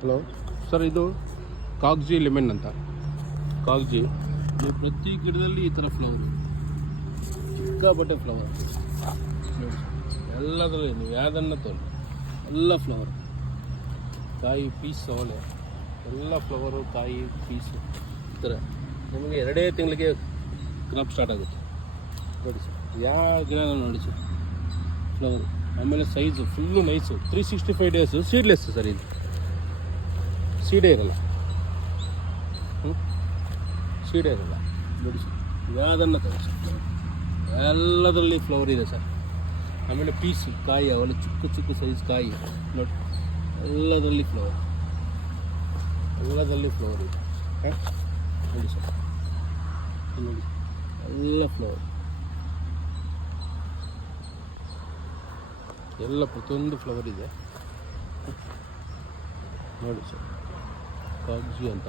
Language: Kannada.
ಹಲೋ ಸರ್, ಇದು ಕಾಗ್ಜಿ ಲೆಮನ್ ಅಂತ. ಕಾಗ್ಜಿ ಇದು ಪ್ರತಿ ಗಿಡದಲ್ಲಿ ಈ ಥರ ಫ್ಲವರ್, ಸಿಕ್ಕಾಪಟ್ಟೆ ಫ್ಲವರ್ ನೋಡಿ. ಎಲ್ಲದರಲ್ಲಿ ನೀವು ಯಾವುದನ್ನು ತೊಗೊಳ್ಳಿ, ಎಲ್ಲ ಫ್ಲವರ್, ಕಾಯಿ ಪೀಸ್ ಅವಳೆ, ಎಲ್ಲ ಫ್ಲವರು, ಕಾಯಿ ಪೀಸು ಈ ಥರ. ನಿಮಗೆ 2 ತಿಂಗಳಿಗೆ ಕ್ರಾಪ್ ಸ್ಟಾರ್ಟ್ ಆಗುತ್ತೆ ನೋಡಿ ಸರ್. ಯಾವ ಗಿಡನ ನೋಡಿ ಸರ್, ಫ್ಲವರ್. ಆಮೇಲೆ size full nice. 365 days seedless sir. ಇದು ಸೀಡೇ ಇರಲ್ಲ, ಸೀಡೇ ಇರಲ್ಲ ನೋಡಿ ಸರ್. ಯಾವುದನ್ನು ತಗೋ ಸರ್, ಎಲ್ಲದರಲ್ಲಿ ಫ್ಲವರ್ ಇದೆ ಸರ್. ಆಮೇಲೆ ಪೀಸು ಕಾಯಿ ಅವೆಲ್ಲ ಚಿಕ್ಕ ಚಿಕ್ಕ ಸೈಜ್ ಕಾಯಿ ನೋಡಿ, ಎಲ್ಲದರಲ್ಲಿ ಫ್ಲವರ್, ಎಲ್ಲದರಲ್ಲಿ ಫ್ಲವರ್ ಇದೆ ನೋಡಿ ಸರ್. ನೋಡಿ ಎಲ್ಲ ಫ್ಲವರ್, ಎಲ್ಲ ಪ್ರತಿಯೊಂದು ಫ್ಲವರ್ ಇದೆ ನೋಡಿ ಸರ್. ಕಾಗ್ಜಿ ಅಂತ.